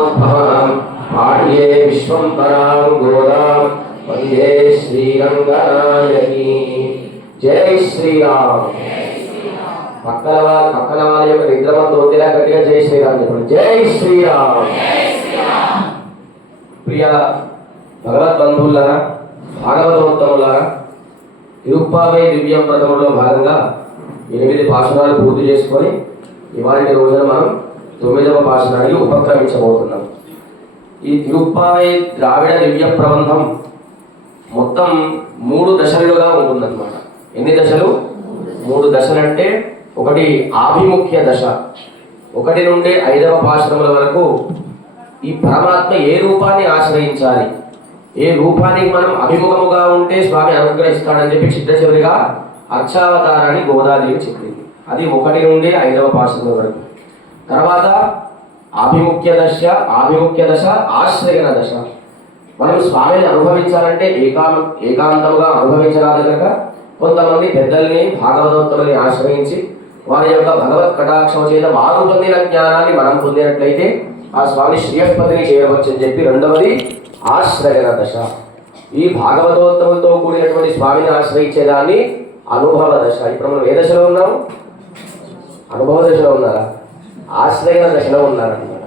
पाण्ये विश्वंभरां गोदां वंदे श्रीरंगनायकी। जय श्रीराम। పక్కన వాళ్ళ యొక్క నిద్రమంతా వచ్చేలా గట్టిగా జై శ్రీరామ్ చెప్పండి. జై శ్రీరామ్. ప్రియ భగవద్బంధువులారా, భాగవతోత్తములారా, తిరుప్పావై దివ్యం వ్రతములో భాగంగా 8 పాశురాలు పూర్తి చేసుకొని ఇవాళ రోజున మనం 9వ పాశురానికి ఉపక్రమించబోతున్నాం. ఈ తిరుప్పావై ద్రావిడ దివ్య ప్రబంధం మొత్తం 3 దశలుగా ఉంటుందన్నమాట. ఎన్ని దశలు? 3 దశలు. అంటే ఒకటి ఆభిముఖ్య దశ, 1 నుండి 5వ పాశురముల వరకు ఈ పరమాత్మ ఏ రూపాన్ని ఆశ్రయించాలి, ఏ రూపానికి మనం అభిముఖముగా ఉంటే స్వామి అనుగ్రహిస్తాడని చెప్పి చిట్ట చివరిగా అర్చావతారాన్ని గోదాదేవి చెప్పింది. అది 1 నుండి 5వ పాశురముల వరకు. తర్వాత ఆభిముఖ్య దశ, ఆశ్రయణ దశ. మనం స్వామిని అనుభవించాలంటే ఏకాంతముగా అనుభవించరాదు కనుక కొంతమంది పెద్దల్ని భాగవతోత్తముల్ని ఆశ్రయించి వారి యొక్క భగవత్ కటాక్షం చేత వారు పొందిన జ్ఞానాన్ని మనం పొందినట్లయితే ఆ స్వామి శ్రీయస్పతిని చేరవచ్చని చెప్పి 2వది ఆశ్రయణ దశ. ఈ భాగవతోత్తములతో కూడినటువంటి స్వామిని ఆశ్రయించేదాన్ని అనుభవ దశ. ఇప్పుడు మనం ఏ దశలో ఉన్నాం? అనుభవ దశలో ఉన్నారా? ఆశ్రయణ దశలో ఉన్నారన్నమాట.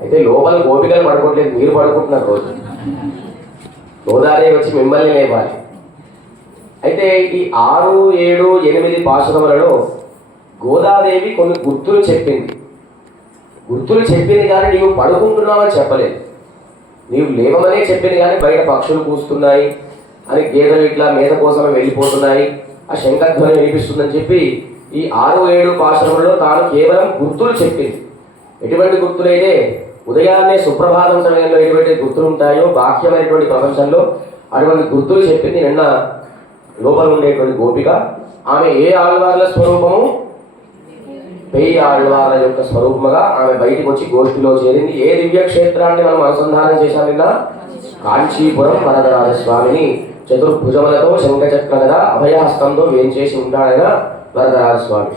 అయితే లోపల గోపికలు పడుకోవట్లేదు, మీరు పడుకుంటున్నారు రోజు. గోదాదేవి వచ్చి మిమ్మల్ని లేపాలి. అయితే ఈ 6, 7, 8 పాశురములలో గోదాదేవి కొన్ని గుర్తులు చెప్పింది కానీ నీవు పడుకుంటున్నావని చెప్పలేదు. నీవు లేవమనే చెప్పింది కానీ బయట పక్షులు కూస్తున్నాయి అని, గేదెలు ఇట్లా మేత కోసమే వెళ్ళిపోతున్నాయి, ఆ శంఖధ్వని వినిపిస్తుందని చెప్పి ఈ 6, 7 పాశురములలో తాను కేవలం గుర్తులు చెప్పింది. ఎటువంటి గుర్తులైతే ఉదయాన్నే సుప్రభాతం సమయంలో ఎటువంటి గుర్తులు ఉంటాయో బాహ్యమైనటువంటి ప్రపంచంలో అటువంటి గుర్తులు చెప్పింది. నిన్న లోపల ఉండేటువంటి గోపిక ఆమె ఏ ఆళ్వార్ల స్వరూపము? 1000 ఆళ్వార్ల యొక్క స్వరూపముగా ఆమె బయటికి వచ్చి గోష్ఠిలో చేరింది. ఏ దివ్య క్షేత్రాన్ని మనం అనుసంధానం చేశాం నిన్న? కాంచీపురం వరదరాజ స్వామిని చతుర్భుజములతో శంఖచక్రగద అభయహస్తంతో వేంచేసి ఉంటాడైన వరదరాజ స్వామి.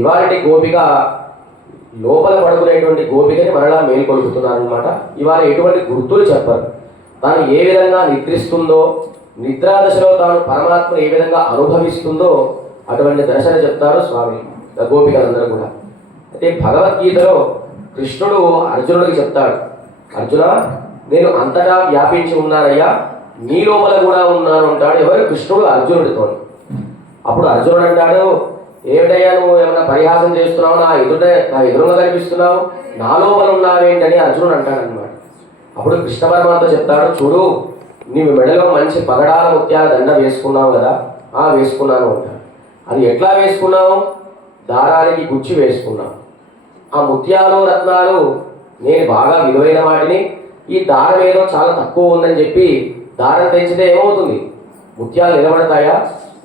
ఇవాళ గోపిక లోపల పడుకునేటువంటి గోపికని మరలా మేల్కొల్పుతున్నారనమాట. ఇవాళ ఎటువంటి గుర్తులు చెప్పరు. తాను ఏ విధంగా నిద్రిస్తుందో, నిద్రాదశలో తాను పరమాత్మను ఏ విధంగా అనుభవిస్తుందో అటువంటి దర్శనం చెప్తారు స్వామి గోపికలందరూ కూడా. అయితే భగవద్గీతలో కృష్ణుడు అర్జునుడికి చెప్తాడు, అర్జున నేను అంతటా వ్యాపించి ఉన్నానయ్యా, నీ లోపల కూడా ఉన్నాను అంటాడు. ఎవరు? కృష్ణుడు అర్జునుడితో. అప్పుడు అర్జునుడు అంటాడు, ఏమిటయ్యా నువ్వు ఏమన్నా పరిహాసం చేస్తున్నావు, నా ఎదురుగా కనిపిస్తున్నావు, నా లోపల ఉన్నావేంటని అర్జునుడు అంటాడనమాట. అప్పుడు కృష్ణ పరమాత్మ చెప్తాడు, చూడు నీవు మెడలో మంచి పగడాల ముత్యాల దండ వేసుకున్నావు కదా, వేసుకున్నాను అంటాడు. అది ఎట్లా వేసుకున్నావు? దారానికి గుచ్చి వేసుకున్నావు. ఆ ముత్యాలు రత్నాలు నేను బాగా విలువైన వాటిని, ఈ దారం ఏదో చాలా తక్కువ ఉందని చెప్పి దారం తెంచితే ఏమవుతుంది? ముత్యాలు నిలబడతాయా?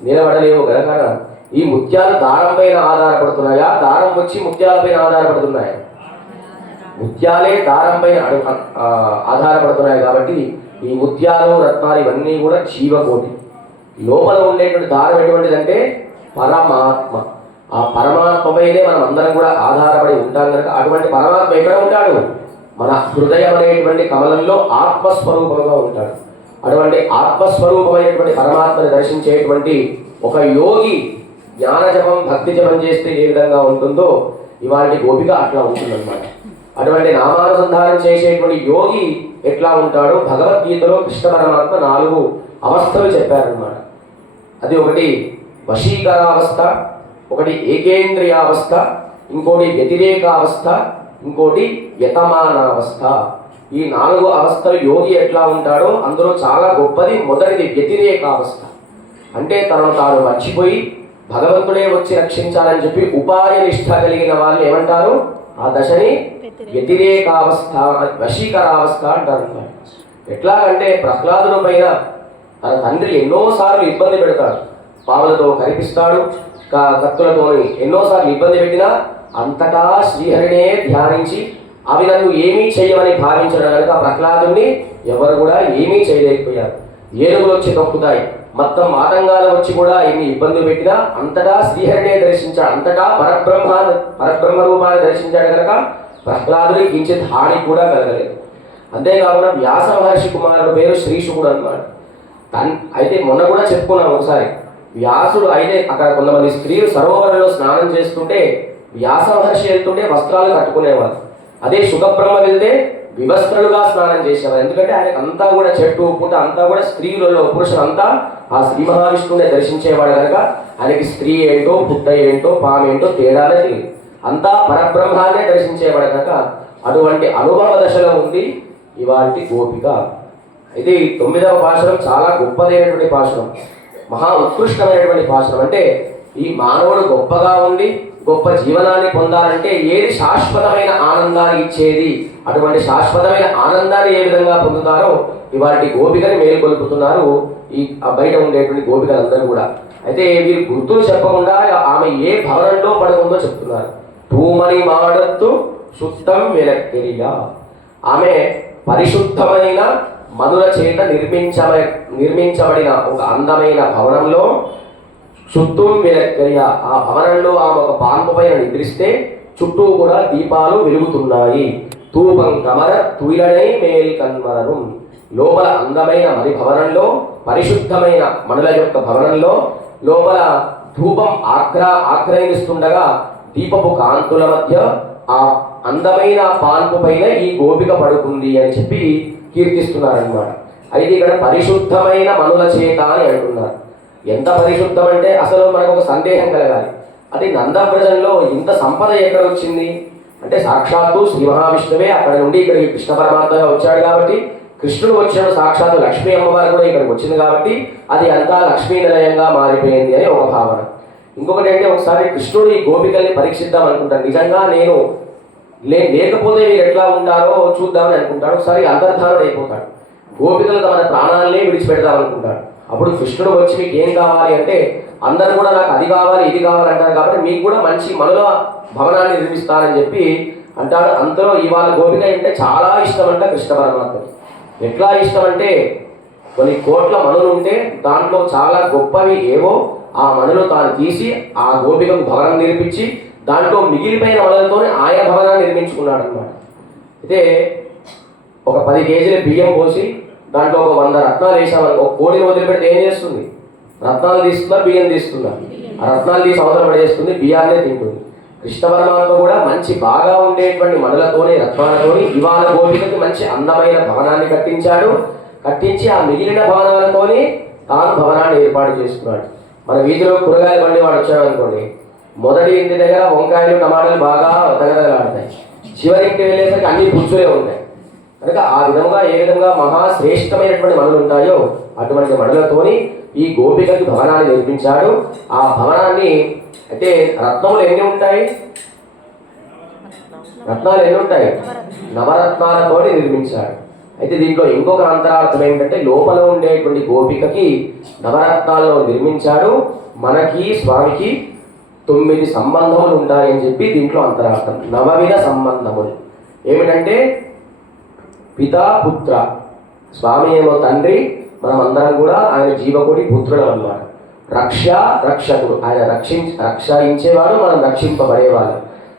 నిలబడలేవు కనుక ఈ ముత్యాలు దారం పైన ఆధారపడుతున్నాయా, దారం వచ్చి ముత్యాల పైన ఆధారపడుతున్నాయా? ముత్యాలే దారం పైన ఆధారపడుతున్నాయి. కాబట్టి ఈ ముత్యాలు రత్నాలు ఇవన్నీ కూడా జీవకోటి. లోపల ఉండేటువంటి దారం ఎటువంటిదంటే పరమాత్మ. ఆ పరమాత్మపైనే మనం అందరం కూడా ఆధారపడి ఉంటాం కనుక అటువంటి పరమాత్మ ఎక్కడ ఉంటాడు? మన హృదయం అనేటువంటి కమలంలో ఆత్మస్వరూపంగా ఉంటాడు. అటువంటి ఆత్మస్వరూపమైనటువంటి పరమాత్మని దర్శించేటువంటి ఒక యోగి జ్ఞాన జపం భక్తి జపం చేస్తే ఏ విధంగా ఉంటుందో ఇవాళ గోపిక అట్లా ఉంటుందన్నమాట. అటువంటి నామానుసంధానం చేసేటువంటి యోగి ఎట్లా ఉంటాడో భగవద్గీతలో కృష్ణ పరమాత్మ 4 అవస్థలు చెప్పారనమాట. అది ఒకటి వశీకరావస్థ, ఒకటి ఏకేంద్రియావస్థ, ఇంకోటి వ్యతిరేకావస్థ, ఇంకోటి యతమానావస్థ. ఈ 4 అవస్థలు యోగి ఎట్లా ఉంటాడో అందులో చాలా గొప్పది మొదటిది వ్యతిరేకావస్థ. అంటే తనను తాను మర్చిపోయి భగవంతుడే వచ్చి రక్షించాలని చెప్పి ఉపాయ నిష్ఠ కలిగిన వాళ్ళు ఏమంటారు? ఆ దశని వ్యతిరేకావస్థ, వశీకరావస్థ అంటారు. ఎట్లాగంటే ప్రహ్లాదుల పైన తన తండ్రి ఎన్నోసార్లు ఇబ్బంది పెడతాడు, పాములతో కనిపిస్తాడు, కత్తులతో ఎన్నోసార్లు ఇబ్బంది పెట్టినా అంతటా శ్రీహరినే ధ్యానించి అవి నన్ను ఏమీ చేయమని భావించడం కనుక ప్రహ్లాదుని ఎవరు కూడా ఏమీ చేయలేకపోయారు. ఏనుగులు వచ్చి తొక్కుతాయి, మొత్తం ఆతంగాలు వచ్చి కూడా ఎన్ని ఇబ్బందులు పెట్టినా అంతటా శ్రీహరినే దర్శించాడు, అంతటా పరబ్రహ్మ రూపాన్ని దర్శించాడు కనుక ప్రహ్లాదుడికి కించిత్ హాని కూడా కలగలేదు. అంతేకాకుండా వ్యాస మహర్షి కుమారుడు పేరు శ్రీశుకుడు అన్నమాట. అయితే మొన్న కూడా చెప్పుకున్నాం ఒకసారి, వ్యాసుడు అయితే అక్కడ కొంతమంది స్త్రీలు సరోవరంలో స్నానం చేస్తుంటే వ్యాస మహర్షి వెళ్తుంటే వస్త్రాలు కట్టుకునేవారు. అదే శుకబ్రహ్మ వెళ్తే వివస్త్రులుగా స్నానం చేసేవారు. ఎందుకంటే ఆయనకు అంతా కూడా చెట్టు పుట్ట అంతా కూడా స్త్రీలలో పురుషులంతా ఆ శ్రీ మహావిష్ణువునే దర్శించేవాడు కనుక ఆయనకి స్త్రీ ఏంటో పుట్ట ఏంటో పామేంటో తేడానే తెలియదు, అంతా పరబ్రహ్మాన్నే దర్శించేవాడు కనుక అటువంటి అనుభవ దశలో ఉంది ఇవాటి గోపిక. అయితే ఈ 9వ పాశురం చాలా గొప్పదైనటువంటి పాశురం, మహా ఉత్కృష్టమైనటువంటి పాశురం. అంటే ఈ మానవుడు గొప్పగా ఉండి గొప్ప జీవనాన్ని పొందాలంటే ఏది శాశ్వతమైన ఆనందాన్ని ఇచ్చేది, అటువంటి శాశ్వతమైన ఆనందాన్ని ఏ విధంగా పొందుతారో ఇవాటి గోపికని మేలుకొల్పుతున్నారు ఈ బయట ఉండేటువంటి గోపికలందరూ కూడా. అయితే వీరు గుర్తులు చెప్పకుండా ఆమె ఏ భవనంలో పడుకుందో చెప్తున్నారు. తూమని మాడత్తు శుద్ధం వెలక్కిరియా, ఆమె పరిశుద్ధమైన మనుల చేత నిర్మించబడిన ఒక అందమైన భవనంలో చుట్టూ వెలక్కిరియ, ఆ భవనంలో ఆమె ఒక పాన్పు పైన నిద్రిస్తే చుట్టూ కూడా దీపాలు వెలుగుతున్నాయి. తూపం కమర తుయిలనై మేల్ కన్మరను, లోపల అందమైన మణి భవనంలో పరిశుద్ధమైన మనుల యొక్క భవనంలో లోపల ధూపం ఆగ్రహిస్తుండగా దీపపు కాంతుల మధ్య ఆ అందమైన పాన్పు పైన ఈ గోపిక పడుకుంది అని చెప్పి కీర్తిస్తున్నారనమాట. అయితే ఇక్కడ పరిశుద్ధమైన మనుల చేత అని అంటున్నారు. ఎంత పరిశుద్ధం అంటే అసలు మనకు ఒక సందేహం కలగాలి, అది నందవ్రజంలో ఇంత సంపద ఎక్కడ వచ్చింది అంటే సాక్షాత్తు శ్రీ మహావిష్ణువే అక్కడ నుండి ఇక్కడికి కృష్ణ పరమాత్మగా వచ్చాడు కాబట్టి, కృష్ణుడు వచ్చిన సాక్షాత్తు లక్ష్మీ అమ్మవారు కూడా ఇక్కడికి వచ్చింది కాబట్టి అది అంతా లక్ష్మీ నిలయంగా మారిపోయింది అని ఒక భావన. ఇంకొకటి అంటే ఒకసారి కృష్ణుడు ఈ గోపికల్ని పరీక్షిద్దాం అనుకుంటాడు. నిజంగా నేను లేకపోతే వీరు ఎట్లా ఉంటారో చూద్దామని అనుకుంటాడు. ఒకసారి అంతర్ధానుడు అయిపోతాడు, గోపికలు తమ ప్రాణాలనే విడిచిపెడదాం అనుకుంటాడు. అప్పుడు కృష్ణుడు వచ్చి మీకు ఏం కావాలి అంటే అందరూ కూడా నాకు అది కావాలి ఇది కావాలంటారు కాబట్టి మీకు కూడా మంచి మనుల భవనాన్ని నిర్మిస్తానని చెప్పి అంటాడు. అంతలో ఇవాళ గోపిక అంటే చాలా ఇష్టం అంట కృష్ణ పరమాత్మ. ఎట్లా ఇష్టం అంటే కొన్ని కోట్ల మనులు ఉంటే దాంట్లో చాలా గొప్పవి ఏవో ఆ మనులు తాను తీసి ఆ గోపికకు భవనం నిర్మించి దాంట్లో మిగిలిపోయిన మనులతో ఆయా భవనాన్ని నిర్మించుకున్నాడు అనమాట. అయితే ఒక 10 కేజీల బియ్యం పోసి దాంట్లో ఒక 100 రత్నాలు వేసామని ఒక కోడిని వదిలిపెడితే ఏం చేస్తుంది? రత్నాలు తీసుకున్నా బియ్యం తీసుకున్నా, ఆ రత్నాలు తీసి అవతల పడేస్తుంది, బియ్యాన్నే తింటుంది. కృష్ణ పరమాత్మ కూడా మంచి బాగా ఉండేటువంటి మనులతోని రత్నాలతోని ఇవాళ గోపికకి మంచి అందమైన భవనాన్ని కట్టించి ఆ మిగిలిన భవనాలతోని తాను భవనాన్ని ఏర్పాటు చేసుకున్నాడు. మన వీధిలో కూరగాయల బండి వాడు వచ్చాడు అనుకోండి, మొదటి ఇంటి దగ్గర వంకాయలు టమాటాలు బాగా తగదలాడతాయి, చివరి ఇంటికి వెళ్ళేసరికి అన్ని పుచ్చులే ఉంటాయి. కనుక ఆ విధంగా ఏ విధంగా మహాశ్రేష్టమైనటువంటి మనులు ఉంటాయో అటువంటి మనులతోని ఈ గోపికకి భవనాన్ని నిర్మించాడు. ఆ భవనాన్ని అంటే రత్నములు ఎన్ని ఉంటాయి? రత్నాలు ఎన్ని ఉంటాయి? నవరత్నాలతో నిర్మించాడు. అయితే దీంట్లో ఇంకొక అంతరార్థం ఏంటంటే లోపల ఉండేటువంటి గోపికకి నవరత్నాలను నిర్మించాడు. మనకి స్వామికి 9 సంబంధములు ఉంటాయని చెప్పి దీంట్లో అంతరార్థం. నవవిధ సంబంధములు ఏమిటంటే పితా పుత్ర, స్వామి ఏమో తండ్రి, మనం అందరం కూడా ఆయన జీవకోటి పుత్రుడు అన్నమాట. రక్షకుడు, ఆయన రక్షించేవాడు, మనం రక్షింపబడేవాడు.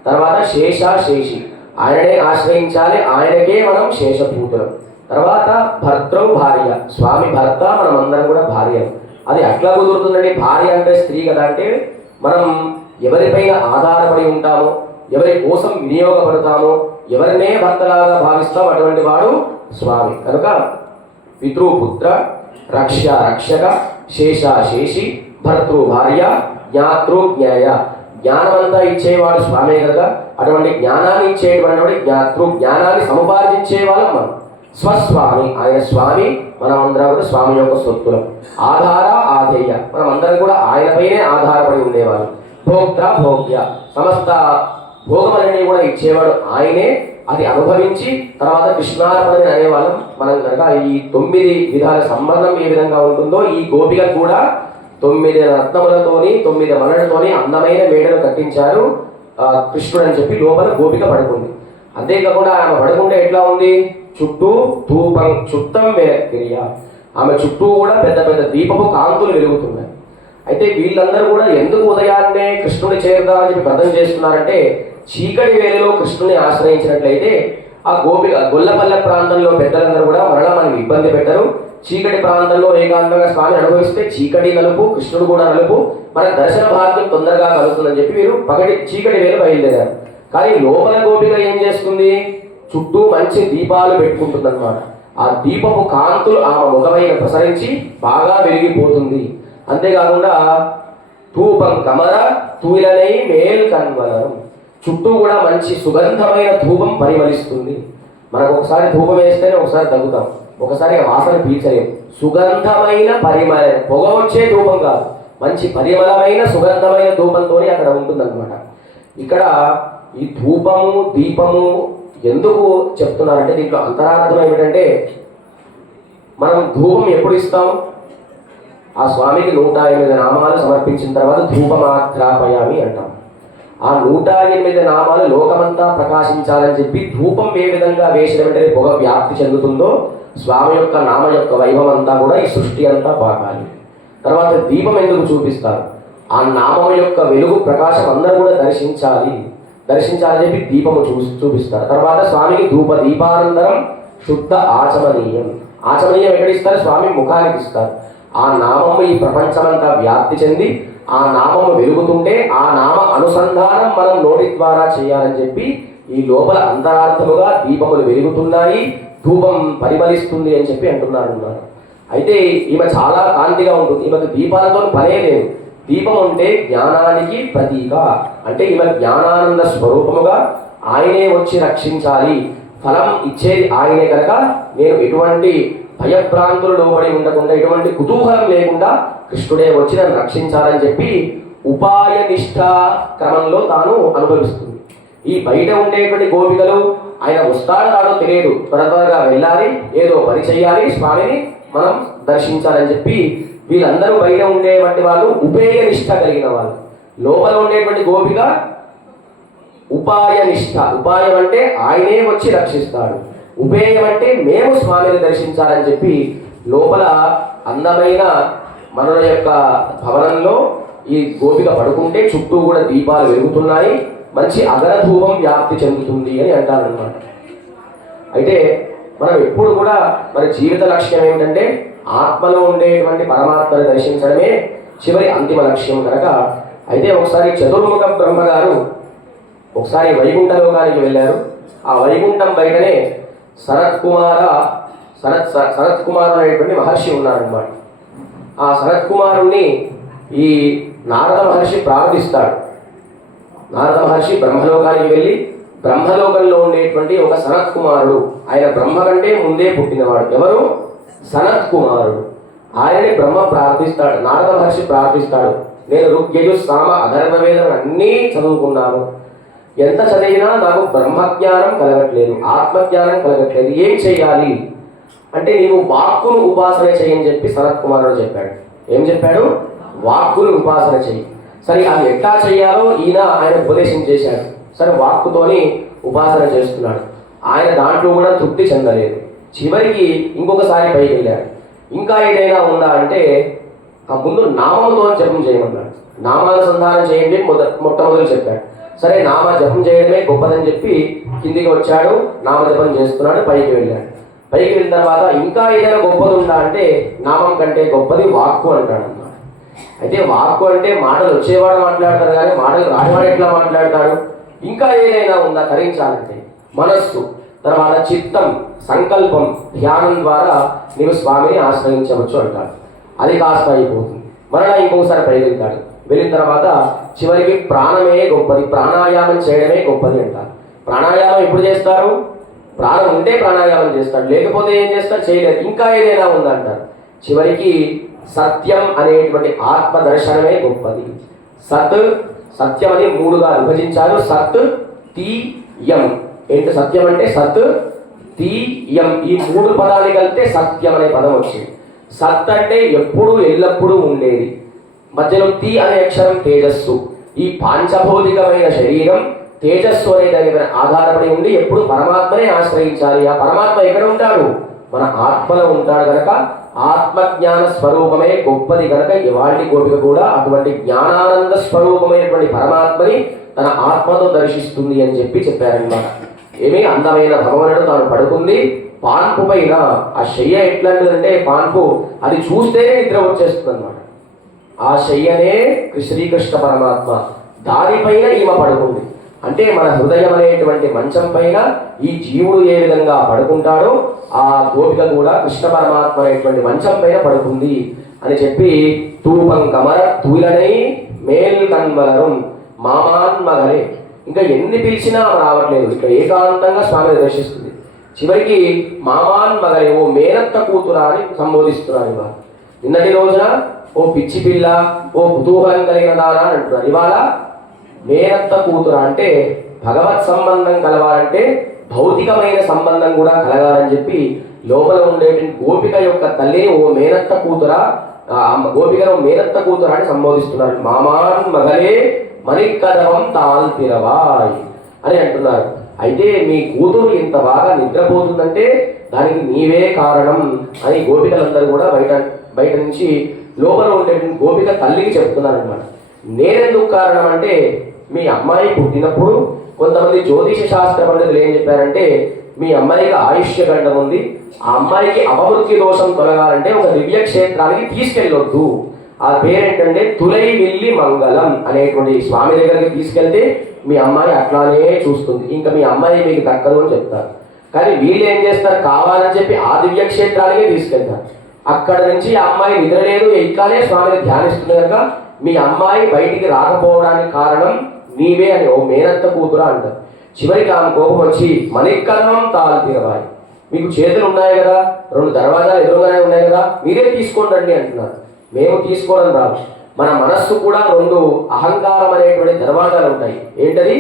తర్వాత శేషి, ఆయననే ఆశ్రయించాలి, ఆయనకే మనం శేషపూతులం. తర్వాత భర్తృ భార్య, స్వామి భర్త, మనం అందరం కూడా భార్య. అది అట్లా కుదురుతుందండి. భార్య అంటే స్త్రీ కదా, అంటే మనం ఎవరిపైన ఆధారపడి ఉంటామో, ఎవరి కోసం వినియోగపడతామో, ఎవరినే భర్తలాగా భావిస్తాం అటువంటి వాడు స్వామి. కనుక పితృపుత్ర, రక్షక, శేషి, భర్తృ భార్య, జ్ఞాతృ జ్ఞేయ, జ్ఞానమంతా ఇచ్చేవాడు స్వామి కనుక అటువంటి జ్ఞానాన్ని ఇచ్చేటువంటి జ్ఞానాన్ని సముపార్జించేవాళ్ళం మనం. స్వస్వామి, ఆయన స్వామి, మనం అందరం కూడా స్వామి యొక్క సొత్తులం. ఆధార ఆధేయ, మనం అందరం కూడా ఆయనపైనే ఆధారపడి ఉండేవాళ్ళం. భోక్త భోగ్య, సమస్త భోగములన్నీ కూడా ఇచ్చేవాడు ఆయనే. అది అనుభవించి తర్వాత కృష్ణార్పణని అనేవాళ్ళం మనం కనుక. ఈ 9 విధాల సంబంధం ఏ విధంగా ఉంటుందో ఈ గోపిక కూడా 9 రత్నములతోని 9 మనులతోని అందమైన మేడలు కట్టించారు కృష్ణుడు అని చెప్పి లోపల గోపిక పడుకుంది. అంతేకాకుండా ఆమె పడుకుంటే ఎట్లా ఉంది? చుట్టూ చుట్టం వెలక్కిరియ, ఆమె చుట్టూ కూడా పెద్ద పెద్ద దీపపు కాంతులు వెలుగుతున్నాయి. అయితే వీళ్ళందరూ కూడా ఎందుకు ఉదయాన్నే కృష్ణుని చేరుదామని చెప్పి అర్థం చేస్తున్నారంటే చీకటి వేళలో కృష్ణుని ఆశ్రయించినట్లయితే ఆ గొల్లపల్లె ప్రాంతంలో పెద్దలందరూ కూడా మరలా మనకి ఇబ్బంది పెట్టరు. చీకటి ప్రాంతంలో ఏకాంతంగా స్వామి అనుభవిస్తే చీకటి నలుపు, కృష్ణుడు కూడా నలుపు, మన దర్శన భాగ్యం తొందరగా కలుగుతుందని చెప్పి వీరు చీకటి వేళ బయలుదేరారు. కానీ లోపల గోపిక ఏం చేస్తుంది? చుట్టూ మంచి దీపాలు పెట్టుకుంటుంది అనమాట. ఆ దీపపు కాంతులు ఆమె ముఖమైన ప్రసరించి బాగా వెలిగిపోతుంది. అంతేకాకుండా ధూపం కమర తూలనై మేల్ కన్వలరం, చుట్టూ కూడా మంచి సుగంధమైన ధూపం పరిమళిస్తుంది. మనకు ఒకసారి ధూపం వేస్తేనే ఒకసారి తగ్గుతాం, ఒకసారి వాసన పీల్చలేం. సుగంధమైన పరిమళ, పొగ వచ్చే ధూపం కాదు, మంచి పరిమళమైన సుగంధమైన ధూపంతో అక్కడ ఉంటుందన్నమాట. ఇక్కడ ఈ ధూపము దీపము ఎందుకు చెప్తున్నారంటే దీంట్లో అంతరార్థం ఏమిటంటే, మనం ధూపం ఎప్పుడు ఇస్తాం? ఆ స్వామికి 108 నామాలు సమర్పించిన తర్వాత ధూపమాత్రాపయామి అంటాం. ఆ 108 నామాలు లోకమంతా ప్రకాశించాలని చెప్పి ధూపం ఏ విధంగా వేసిన వెంటనే పొగ వ్యాప్తి చెందుతుందో స్వామి యొక్క నామ యొక్క వైభవం అంతా కూడా ఈ సృష్టి అంతా పాకాలి. తర్వాత దీపం ఎందుకు చూపిస్తారు? ఆ నామం యొక్క వెలుగు ప్రకాశం అందరూ కూడా దర్శించాలని చెప్పి దీపము చూపిస్తారు. తర్వాత స్వామికి ధూప దీపానంతరం శుద్ధ ఆచమనీయం. ఆచమనీయం ఎక్కడిస్తారు? స్వామి ముఖానికి ఇస్తారు. ఆ నామము ఈ ప్రపంచమంతా వ్యాప్తి చెంది ఆ నామము వెలుగుతుంటే ఆ నామ అనుసంధానం మనం నోటి ద్వారా చేయాలని చెప్పి ఈ లోపల అంతరార్థముగా దీపములు వెలుగుతున్నాయి, ధూపం పరిమళిస్తుంది అని చెప్పి అంటున్నారు. అయితే ఈమె చాలా కాంతిగా ఉంటుంది. ఈమెకు దీపాలతో పనే లేదు. దీపం అంటే జ్ఞానానికి ప్రతీక. అంటే ఈమె జ్ఞానానంద స్వరూపముగా ఆయనే వచ్చి రక్షించాలి, ఫలం ఇచ్చేది ఆయనే కనుక నేను ఎటువంటి భయభ్రాంతులు లోబడి ఉండకుండా, ఎటువంటి కుతూహలం లేకుండా కృష్ణుడే వచ్చి నన్ను రక్షించాలని చెప్పి ఉపాయ నిష్ఠ క్రమంలో తాను అనుభవిస్తుంది. ఈ బయట ఉండేటువంటి గోపికలు ఆయన వస్తాడో రాడో తెలియదు, త్వరగా వెళ్ళాలి, ఏదో పని చేయాలి, స్వామిని మనం దర్శించాలని చెప్పి వీళ్ళందరూ బయట ఉండేటువంటి వాళ్ళు ఉపేయ నిష్ఠ కలిగిన వాళ్ళు. లోపల ఉండేటువంటి గోపిక ఉపాయ నిష్ఠ. ఉపాయం అంటే ఆయనే వచ్చి రక్షిస్తాడు, ఉపేయం అంటే మేము స్వామిని దర్శించాలని చెప్పి లోపల అందమైన మనల యొక్క భవనంలో ఈ గోపిక పడుకుంటే చుట్టూ కూడా దీపాలు వెలుగుతున్నాయి, మంచి అగరధూపం వ్యాప్తి చెందుతుంది అని అంటారనమాట. అయితే మనం ఎప్పుడు కూడా మన జీవిత లక్ష్యం ఏమిటంటే ఆత్మలో ఉండేటువంటి పరమాత్మని దర్శించడమే చివరి అంతిమ లక్ష్యం కనుక. అయితే ఒకసారి చతుర్ముఖ బ్రహ్మగారు ఒకసారి వైకుంఠ లోకానికి వెళ్ళారు. ఆ వైకుంఠం బయటనే సనత్ కుమారు అనేటువంటి మహర్షి ఉన్నారనమాట. ఆ సనత్ కుమారుణ్ణి ఈ నారద మహర్షి ప్రార్థిస్తాడు. నారద మహర్షి బ్రహ్మలోకానికి వెళ్ళి బ్రహ్మలోకంలో ఉండేటువంటి ఒక సనత్ కుమారుడు, ఆయన బ్రహ్మ కంటే ముందే పుట్టినవాడు. ఎవరు? సనత్ కుమారుడు. ఆయనని బ్రహ్మ ప్రార్థిస్తాడు, నారద మహర్షి ప్రార్థిస్తాడు. నేను ఋగ్యజు సామ అధర్వ వేదం అన్నీ చదువుకున్నాను, ఎంత చదివినా నాకు బ్రహ్మజ్ఞానం కలగట్లేదు, ఆత్మజ్ఞానం కలగట్లేదు, ఏం చేయాలి అంటే నీవు వాక్కును ఉపాసన చేయని చెప్పి సనత్ కుమారుడు చెప్పాడు. ఏం చెప్పాడు? వాక్కును ఉపాసన చెయ్యి. సరే అది ఎట్లా చేయాలో ఆయన ఉపదేశం చేశాడు. సరే వాక్కుతోని ఉపాసన చేస్తున్నాడు. ఆయన దాంట్లో కూడా తృప్తి చెందలేదు. చివరికి ఇంకొకసారి పైకి వెళ్ళాడు. ఇంకా ఏదైనా ఉందా అంటే ఆ ముందు నామంతో జపం చేయమన్నాడు. నామానుసంధానం చేయండి మొట్టమొదలు చెప్పాడు. సరే నామ జపం చేయడమే గొప్పదని చెప్పి కిందికి వచ్చాడు, నామజపం చేస్తున్నాడు, పైకి వెళ్ళాడు. పైకి వెళ్ళిన తర్వాత ఇంకా ఏదైనా గొప్పది ఉందా అంటే నామం కంటే గొప్పది వాక్కు అంటాడు అన్నమాట. అయితే వాక్కు అంటే మాటలు వచ్చేవాడు మాట్లాడతారు కానీ మాటలు రానివాడు ఎట్లా మాట్లాడతాడు? ఇంకా ఏదైనా ఉందా తరించాలంటే మనస్సు, తర్వాత చిత్తం, సంకల్పం, ధ్యానం ద్వారా నీవు స్వామిని ఆశ్రయించవచ్చు అంటాడు. అది కాస్త అయిపోతుంది. మరలా ఇంకొకసారి పైకి వెళ్తాడు. వెళ్ళిన తర్వాత చివరికి ప్రాణమే గొప్పది, ప్రాణాయామం చేయడమే గొప్పది అంటారు. ప్రాణాయామం ఎప్పుడు చేస్తారు? ప్రాణం ఉంటే ప్రాణాయామం చేస్తాడు, లేకపోతే ఏం చేస్తాడు? చేయలేదు. ఇంకా ఏదైనా ఉందంటారు. చివరికి సత్యం అనేటువంటి ఆత్మ దర్శనమే గొప్పది. సత్యం అని 3గా విభజించారు. సత్, తి, యం. ఏంటి సత్యం అంటే? సత్, తి, యం. ఈ 3 పదాలు కలిపితే సత్యం అనే పదం వచ్చింది. సత్ అంటే ఎప్పుడు ఎల్లప్పుడూ ఉండేది. మధ్యలో తి అనే అక్షరం తేజస్సు. ఈ పాంచభౌతికమైన శరీరం తేజస్సు అనే దాని మీద ఆధారపడి ఉండి ఎప్పుడు పరమాత్మనే ఆశ్రయించాలి. ఆ పరమాత్మ ఎక్కడ ఉంటాడు? మన ఆత్మలో ఉంటాడు కనుక ఆత్మజ్ఞాన స్వరూపమే గొప్పది కనుక ఇవాళ గోపిక కూడా అటువంటి జ్ఞానానంద స్వరూపమైనటువంటి పరమాత్మని తన ఆత్మతో దర్శిస్తుంది అని చెప్పారనమాట. ఏమి అందమైన భగవానుడు తాను పడుకుంది పాన్పు పైన. ఆ శయ్య ఎట్లాంటిదంటే పాన్పు అది చూస్తేనే నిద్ర వచ్చేస్తుంది అనమాట. ఆ శయ్యనే శ్రీకృష్ణ పరమాత్మ, దానిపైన ఈమె పడుకుంది. అంటే మన హృదయం అనేటువంటి మంచం పైన ఈ జీవుడు ఏ విధంగా పడుకుంటాడో ఆ గోపిక కూడా కృష్ణ పరమాత్మ అనేటువంటి మంచం పైన పడుకుంది అని చెప్పి తూపం కమర తూలనై మేల్ కన్మలరం మామాన్ మగలే. ఇంకా ఎన్ని పిలిచినా రావట్లేదు. ఇక్కడ ఏకాంతంగా స్వామిని దర్శిస్తుంది. చివరికి మామాన్ మగలే, ఓ మేనత్త కూతురా అని సంబోధిస్తున్నారు. ఇవాళ నిన్నటి రోజున ఓ పిచ్చి పిల్ల, ఓ కుతూహలం కలిగిన దానా అని అంటున్నారు. ఇవాళ మేనత్త కూతుర అంటే భగవత్ సంబంధం కలవాలంటే భౌతికమైన సంబంధం కూడా కలగాలని చెప్పి లోపల ఉండేటువంటి గోపిక యొక్క తల్లిని ఓ మేనత్త కూతుర, గోపికను మేనత్త కూతుర అని సంబోధిస్తున్నారు. మామాన్ మగలే మణికదవం తాల్తిరవాయ్ అని అంటున్నారు. అయితే మీ కూతురు ఇంత బాగా నిద్రపోతుందంటే దానికి నీవే కారణం అని గోపికలందరూ కూడా బయట నుంచి లోపల ఉండేటువంటి గోపిక తల్లికి చెప్తున్నారనమాట. నేనెందుకు కారణం అంటే మీ అమ్మాయి పుట్టినప్పుడు కొంతమంది జ్యోతిష శాస్త్ర పండితులు ఏం చెప్పారంటే మీ అమ్మాయికి ఆయుష్య గండం ఉంది, ఆ అమ్మాయికి అపమృత్యు దోషం తొలగాలంటే ఒక దివ్య క్షేత్రానికి తీసుకెళ్ళొద్దు. ఆ పేరేంటంటే తులై విల్లి మంగళం అనేటువంటి స్వామి దగ్గరికి తీసుకెళ్తే మీ అమ్మాయి అట్లానే చూస్తుంది, ఇంకా మీ అమ్మాయి మీకు దక్కదు అని చెప్తారు. కానీ వీళ్ళు ఏం చేస్తారు, కావాలని చెప్పి ఆ దివ్య క్షేత్రానికి తీసుకెళ్తారు. అక్కడ నుంచి ఆ అమ్మాయి నిద్రలేదు, ఇట్లానే స్వామిని ధ్యానిస్తుంది కనుక మీ అమ్మాయి బయటికి రాకపోవడానికి కారణం నీవే అని ఓ మేనత్త కూతురా అంటారు. చివరికి ఆమె కోపం వచ్చి మణికర్ణం తాల్తిరవాయి, మీకు చేతులు ఉన్నాయి కదా, 2 దర్వాజాలు ఎదురుగానే ఉన్నాయి కదా, మీరే తీసుకోండి అంటున్నారు. మేము తీసుకోవడం రాదు. మన మనస్సు కూడా 2 అహంకారం అనేటువంటి దర్వాజాలు ఉంటాయి. ఏంటది?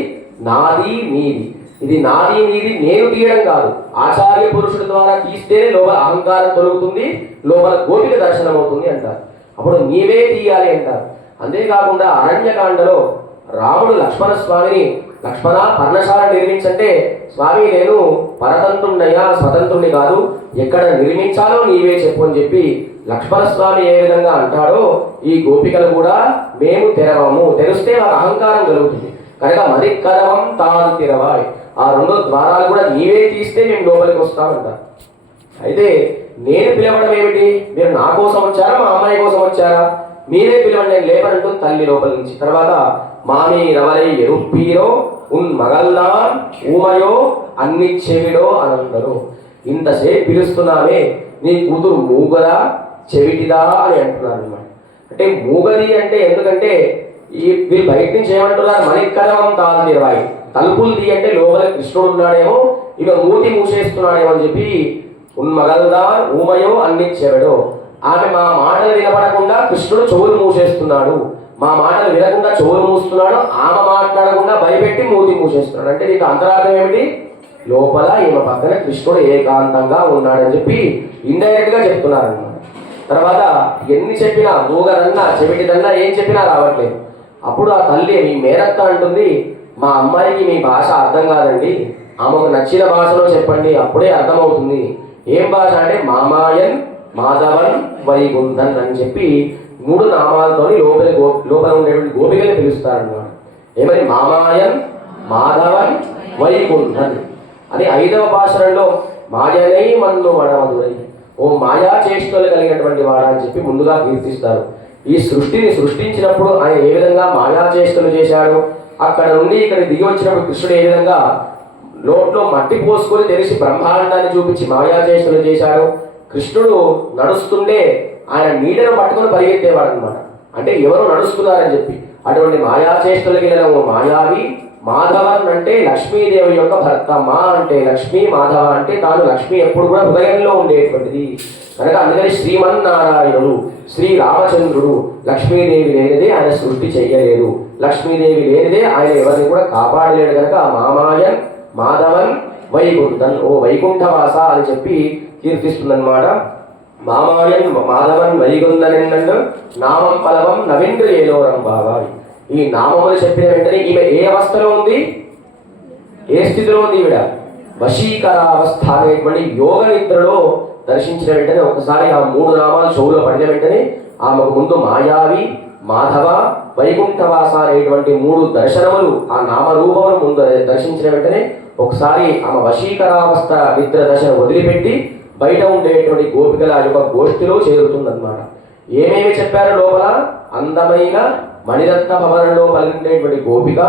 నాది నీది. ఇది నాది నీది నేను తీయడం కాదు, ఆచార్య పురుషుడి ద్వారా తీస్తేనే లోపల అహంకారం తొలుగుతుంది, లోపల గోపిక దర్శనం అవుతుంది అంటారు. అప్పుడు నీవే తీయాలి అంటారు. అంతేకాకుండా అరణ్యకాండలో రాముడు లక్ష్మణ స్వామిని, లక్ష్మణ పర్ణశాల నిర్మించంటే స్వామి నేను పరతంత్రుణ్ణయ్యా, స్వతంత్రుణ్ణి కాదు, ఎక్కడ నిర్మించాలో నీవే చెప్పు అని చెప్పి లక్ష్మణ స్వామి ఏ విధంగా అంటాడో ఈ గోపికలు కూడా మేము తెరవము, తెరిస్తే వాళ్ళ అహంకారం కలుగుతుంది కనుక మణికరవం తాల్తిరవాయ్, ఆ 2 ద్వారాలు కూడా నీవే తీస్తే మేము లోపలికి వస్తామంటారు. అయితే నేను పిలవడం ఏమిటి, మీరు నా కోసం వచ్చారా మా అమ్మాయి కోసం వచ్చారా, మీరే పిలవండి నేను లేపనంటుంది తల్లి లోపల నుంచి. తర్వాత మామి రవలై ఎరుప్పీరో ఉన్ మగల్లాన్ ఊమయో అన్ని చెవిడో అనందరు. ఇంతసేపు పిలుస్తున్నామే నీ కూతురు మూగదా చెవిటిదా అని అంటున్నారు అనమాట. అంటే మూగది అంటే ఎందుకంటే వీళ్ళు బయట నుంచి ఏమంటున్నారు, మణికరవం తాల్తిరవాయి, తలుపులు తీ అంటే లోపల కృష్ణుడు ఉన్నాడేమో, ఇక మూతి మూసేస్తున్నాడేమో అని చెప్పి ఉన్మగల్దా ఊమయో అన్ని చెవిడో. ఆమె మా మాటలు వినపడకుండా కృష్ణుడు చెవులు మూసేస్తున్నాడు, మా మాటలు వినకుండా చెవులు మూస్తున్నాడు, ఆమె మాట్లాడకుండా భయపెట్టి మూతి మూసేస్తున్నాడు. అంటే దీనికి అంతరార్థం ఏమిటి, లోపల ఈమె పక్కన కృష్ణుడు ఏకాంతంగా ఉన్నాడని చెప్పి ఇండైరెక్ట్ గా చెప్తున్నారన్నమాట. తర్వాత ఎన్ని చెప్పినా మూగదన్నా చెవిటిదన్నా ఏం చెప్పినా రావట్లేదు. అప్పుడు ఆ తల్లి మీ మేనత్త అంటుంది, మా అమ్మాయికి మీ భాష అర్థం కాదండి, ఆమెకు నచ్చిన భాషలో చెప్పండి అప్పుడే అర్థమవుతుంది. ఏం భాష అంటే మామాయన్ మాధవన్ వైగుంధన్ అని చెప్పి 3 నామాలతో లోపల ఉండేటువంటి గోపికల్ని పిలుస్తారన్నమాట. ఏమని మామాయన్ మాధవన్ వైగుంధన్ అని 5వ భాషలలో మాయనై మన్ను వడమధురై, ఓ మాయా చేష్టలు కలిగినటువంటి వాడా అని చెప్పి ముందుగా కీర్తిస్తారు. ఈ సృష్టిని సృష్టించినప్పుడు ఆయన ఏ విధంగా మాయా చేష్టలు చేశాడు, అక్కడ నుండి ఇక్కడ దిగి వచ్చినప్పుడు కృష్ణుడు ఏ విధంగా నోట్లో మట్టి పోసుకొని తెలిసి బ్రహ్మాండాన్ని చూపించి మాయా చేష్టలు చేశాడు. కృష్ణుడు నడుస్తుండే ఆయన నీడను పట్టుకొని పరిగెత్తేవాడు అనమాట. అంటే ఎవరు నడుస్తున్నారని చెప్పి అటువంటి మాయా చేష్టలకి మాయావి. మాధవన్ అంటే లక్ష్మీదేవి యొక్క భర్త, మా అంటే లక్ష్మీ, మాధవ అంటే తాను లక్ష్మి ఎప్పుడు కూడా హృదయంలో ఉండేటువంటిది కనుక అందుకని శ్రీమన్నారాయణుడు శ్రీరామచంద్రుడు. లక్ష్మీదేవి లేనిదే ఆయన సృష్టి చెయ్యలేదు, లక్ష్మీదేవి లేనిదే ఆయన ఎవరిని కూడా కాపాడలేడు కనుక మామాయన్ మాధవన్ వైకుంఠన్, ఓ వైకుంఠవాస అని చెప్పి కీర్తిస్తుందన్నమాట. మామాయన్ మాధవన్ వైగుంధనెందండు నామం పలవం నవీంద్ర ఏలోరం బాగా. ఈ నామములు చెప్పిన వెంటనే ఈమె ఏ అవస్థలో ఉంది, ఏ స్థితిలో ఉంది, ఈవిడ వశీకరావస్థ అనేటువంటి యోగ నిద్రలో దర్శించిన వెంటనే ఒకసారి ఆ 3 నామాలు చెవులో పడిన వెంటనే ఆమెకు ముందు మాయావి, మాధవ, వైకుంఠవాస అనేటువంటి 3 దర్శనములు ఆ నామరూపములు ముందు దర్శించిన వెంటనే ఒకసారి ఆమె వశీకరావస్థ నిద్ర దశను వదిలిపెట్టి బయట ఉండేటువంటి గోపికల యొక్క గోష్ఠిలో చేరుతుందన్నమాట. ఏమేమి చెప్పారు లోపల? అందమైన మణిరత్న భవనంలో పలికినటువంటి గోపిక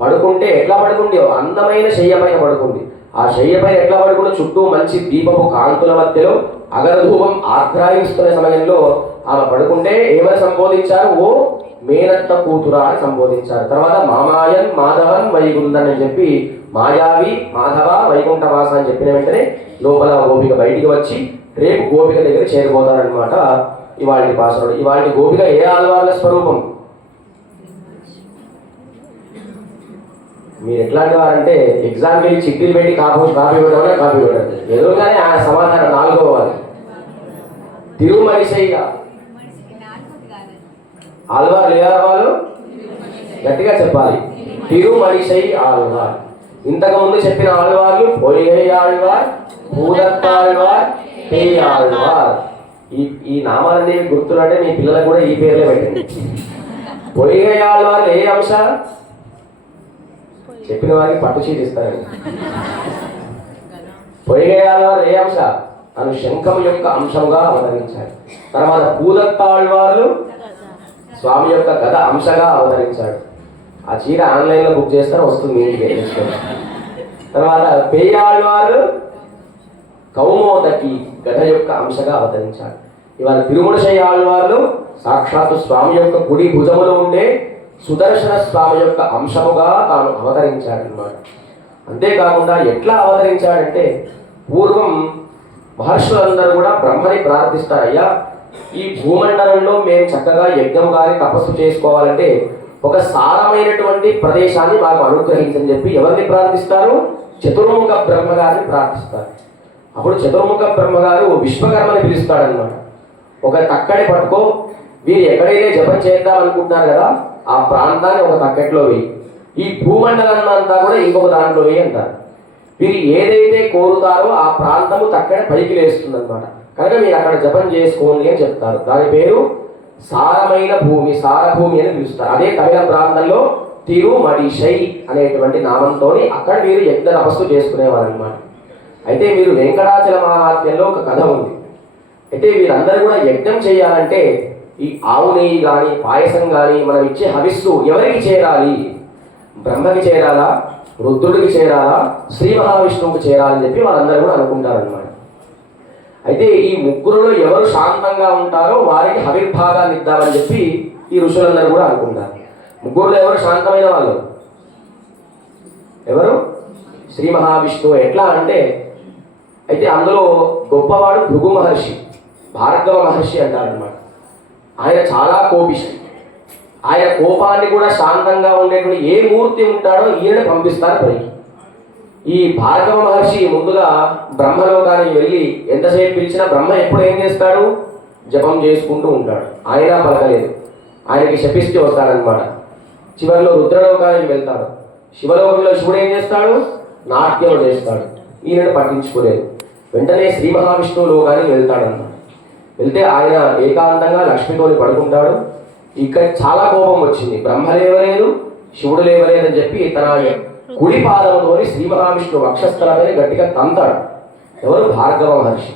పడుకుంటే ఎట్లా పడుకుంది? అందమైన శయ్య పైన పడుకుంది. ఆ శయ్య పైన ఎట్లా పడుకుంది? చుట్టూ మంచి దీపపు కాంతుల మధ్యలో అగరధూపం ఆగ్రాయిస్తున్న సమయంలో ఆమె పడుకుంటే ఏమని సంబోధించారు? ఓ మేనత్త కూతురా అని సంబోధించారు. తర్వాత మామాయన్ మాధవన్ వైగుందన్ అని చెప్పి మాయావి మాధవ వైకుంఠవాస అని చెప్పిన వెంటనే లోపల గోపిక బయటికి వచ్చి రేపు గోపిక దగ్గర చేరిపోతారనమాట. ఇవాళ పాసరుడు ఇవాళ గోపిక ఏ ఆళ్వార్ల స్వరూపం? మీరు ఎట్లాంటి వారంటే ఎగ్జామ్కి వెళ్ళి చిట్టీలు పెట్టి కాపీ పెట్టడం ఎదురుగానే ఆయన సమాధానం 4వ వారు తిరుమలిశయ్య ఆళ్వార్ లేవారు వాళ్ళు గట్టిగా చెప్పాలి. తిరుమలిశై ఆళ్వార్. ఇంతకు ముందు చెప్పిన ఆళ్వార్లు పొయ్యై ఆళ్వార్, భూదత్తాళ్వార్, పేయాళ్వార్. ఈ నామాలన్నీ గుర్తులంటే మీ పిల్లలకు కూడా ఈ పేర్లే పెట్టండి. పొయ్యై ఆళ్వార్లు ఏ అంశ? చెప్పిన వారికి పట్టు చీటి ఇస్తారండి. పొయ్యై ఆళ్వార్ ఏ అంశ? తను శంఖం యొక్క అంశంగా అవతరించాడు. తర్వాత భూదత్తాళ్వార్లు స్వామి యొక్క గద అంశగా అవతరించాడు. ఆ చీర ఆన్లైన్లో బుక్ చేస్తే వస్తుంది ఇంటికి. తర్వాత పేయాళ్వారు కౌమోదకి గద యొక్క అంశగా అవతరించాడు. ఇవాళ తిరుమలశయ్య ఆళ్వార్లు సాక్షాత్తు స్వామి యొక్క కుడి భుజములో ఉండే సుదర్శన స్వామి యొక్క అంశముగా తాను అవతరించాడు అన్నమాట. అంతేకాకుండా ఎట్లా అవతరించాడంటే పూర్వం మహర్షులందరూ కూడా బ్రహ్మని ప్రార్థిస్తారయ్యా, ఈ భూమండలంలో మేము చక్కగా యజ్ఞం గారి తపస్సు చేసుకోవాలంటే ఒక సారమైనటువంటి ప్రదేశాన్ని మాకు అనుగ్రహించని చెప్పి ఎవరిని ప్రార్థిస్తారు? చతుర్ముఖ బ్రహ్మగారిని ప్రార్థిస్తారు. అప్పుడు చతుర్ముఖ బ్రహ్మగారు విశ్వకర్మని పిలుస్తాడనమాట. ఒక తక్కడి పట్టుకో, వీరు ఎక్కడైతే జపం చేద్దాం అనుకుంటున్నారు కదా ఆ ప్రాంతాన్ని ఒక తక్కట్లో వేయి, ఈ భూమండలాన్ని అంతా కూడా ఇంకొక దాంట్లో వేయి అంటారు. వీరు ఏదైతే కోరుతారో ఆ ప్రాంతము తక్కడి పైకి లేస్తుంది అనమాట. కనుక మీరు అక్కడ జపం చేసుకోండి అని చెప్తారు. దాని పేరు సారమైన భూమి, సారభూమి అని పిలుస్తారు. అదే తమిళ ప్రాంతంలో తిరుమలిశై అనేటువంటి నామంతో అక్కడ వీరు యజ్ఞ తపస్సు చేసుకునేవారు అనమాట. అయితే మీరు వెంకటాచల మహాత్మ్యంలో ఒక కథ ఉంది. అయితే వీరందరూ కూడా యజ్ఞం చేయాలంటే ఈ ఆవు నెయ్యి కానీ పాయసం కానీ మనం ఇచ్చే హవిస్సు ఎవరికి చేరాలి? బ్రహ్మకి చేరాలా, రుద్రుడికి చేరాలా, శ్రీ మహావిష్ణువుకి చేరాలని చెప్పి వాళ్ళందరూ కూడా అనుకుంటారనమాట. అయితే ఈ ముగ్గురులో ఎవరు శాంతంగా ఉంటారో వారికి హవిర్భాగాన్ని ఇద్దామని చెప్పి ఈ ఋషులందరూ కూడా అనుకుంటారు. ముగ్గురులో ఎవరు శాంతమైన వాళ్ళు? ఎవరు? శ్రీ మహావిష్ణువు. ఎట్లా అంటే అయితే అందులో గొప్పవాడు భృగు మహర్షి, భార్గవ మహర్షి అంటారనమాట. ఆయన చాలా కోపిష్టి. ఆయన కోపాన్ని కూడా శాంతంగా ఉండేటువంటి ఏ మూర్తి ఉంటాడో ఈయన పంపిస్తారు పైకి. ఈ భార్గవ మహర్షి ముందుగా బ్రహ్మలోకానికి వెళ్ళి ఎంతసేపు పిలిచినా బ్రహ్మ ఎప్పుడు ఏం చేస్తాడు? జపం చేసుకుంటూ ఉంటాడు. ఆయన పలకలేదు, ఆయనకి శపిస్తే వస్తాడనమాట. చివరిలో రుద్రలోకానికి వెళ్తాడు. శివలోకంలో శివుడు ఏం చేస్తాడు? నాట్యం చేస్తాడు. ఈయనను పట్టించుకోలేదు. వెంటనే శ్రీ మహావిష్ణువు లోకానికి వెళ్తాడన్నమాట. వెళ్తే ఆయన ఏకాంతంగా లక్ష్మితోని పడుకుంటాడు. ఇక్కడ చాలా కోపం వచ్చింది. బ్రహ్మ లేవలేదు, శివుడు లేవలేదని చెప్పి తన కుడి పాదంతోని శ్రీ మహావిష్ణువు వక్షస్థలపై గట్టిగా తంతాడు. ఎవరు? భార్గవ మహర్షి.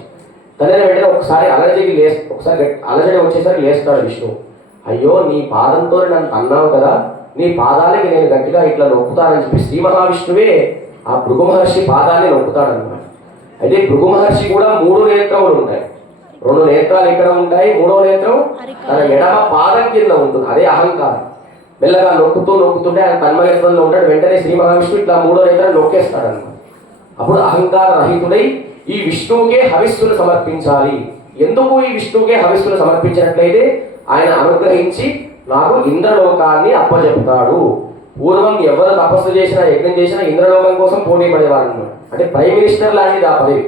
తల్లిని వెంటనే ఒకసారి అలజడి వచ్చేసరికి లేస్తాడు విష్ణువు. అయ్యో, నీ పాదంతో నన్ను తన్నావు కదా, నీ పాదాలకి నేను గట్టిగా ఇట్లా నొక్కుతానని చెప్పి శ్రీ మహావిష్ణువే ఆ భృగు మహర్షి పాదాన్ని నొక్కుతాడనమాట. అయితే భృగు మహర్షి కూడా 3 నేత్రములు ఉంటాయి. 2 నేత్రాలు ఇక్కడ ఉంటాయి, 3వ నేత్రం తన ఎడమ పాదం కింద ఉంటుంది. అదే అహంకారం. మెల్లగా నొక్కుతుంటే ఆయన తన్మయత్వంలో ఉంటాడు. వెంటనే శ్రీ మహావిష్ణువు ఇట్లా 3వ నేత్రాన్ని నొక్కేస్తాడనమాట. అప్పుడు అహంకార రహితుడై ఈ విష్ణువుకే హవిస్సును సమర్పించాలి. ఎందుకు ఈ విష్ణువుకే హవిస్సును సమర్పించినట్లయితే ఆయన అనుగ్రహించి నాకు ఇంద్రలోకాన్ని అప్పచెప్తాడు. పూర్వం ఎవరు తపస్సు చేసినా యజ్ఞం చేసినా ఇంద్రలోకం కోసం పోటీ పడేవారు అనమాట. అంటే ప్రైమ్ మినిస్టర్ లాంటిది ఆ పదవి.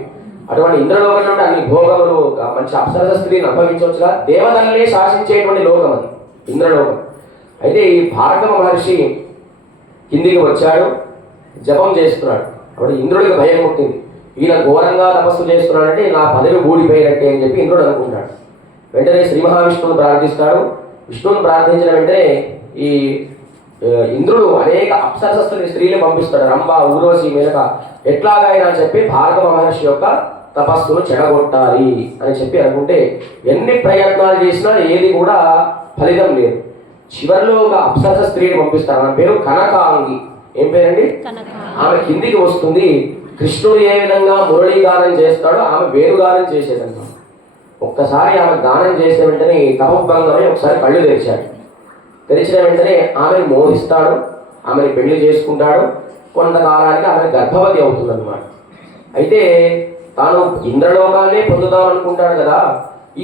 అటువంటి ఇంద్రలోకం నుండి అన్ని భోగములు, మంచి అప్సరస స్త్రీని అనుభవించవచ్చుగా. దేవతలనే శాసించేటువంటి లోకం అది ఇంద్రలోకం. అయితే ఈ భార్గవ మహర్షి కిందికి వచ్చాడు, జపం చేస్తున్నాడు. అప్పుడు ఇంద్రుడికి భయం పుట్టింది. ఈయన ఘోరంగా తపస్సు చేస్తున్నాడంటే నా పదవి ఊడిపోయినట్టే అని చెప్పి ఇంద్రుడు అనుకుంటాడు. వెంటనే శ్రీ మహావిష్ణువుని ప్రార్థిస్తాడు. విష్ణువుని ప్రార్థించిన వెంటనే ఈ ఇంద్రుడు అనేక అప్సరసస్తుని స్త్రీలు పంపిస్తాడు, రంభ, ఊర్వశి, మేనక, ఎట్లాగైనా చెప్పి భార్గవ మహర్షి యొక్క తపస్సును చెడగొట్టాలి అని చెప్పి అనుకుంటే ఎన్ని ప్రయత్నాలు చేసినా ఏది కూడా ఫలితం లేదు. చివరిలో ఒక అప్సరస స్త్రీని పంపిస్తారు, ఆమె పేరు కనకాంగి. ఏం పేరండి? ఆమె కిందికి వస్తుంది. కృష్ణుడు ఏ విధంగా మురళీ గానం చేస్తాడో ఆమె వేణుగానం చేసేదన్నమాట. ఒక్కసారి ఆమె గానం చేసే వెంటనే తపభంగమై ఒకసారి కళ్ళు తెరిచాడు. తెరిచిన వెంటనే ఆమెను మోహిస్తాడు, ఆమెను పెళ్లి చేసుకుంటాడు. కొంతకాలానికి ఆమె గర్భవతి అవుతుందన్నమాట. అయితే తాను ఇంద్రలోకాన్నే పొందుదాం అనుకుంటాడు కదా,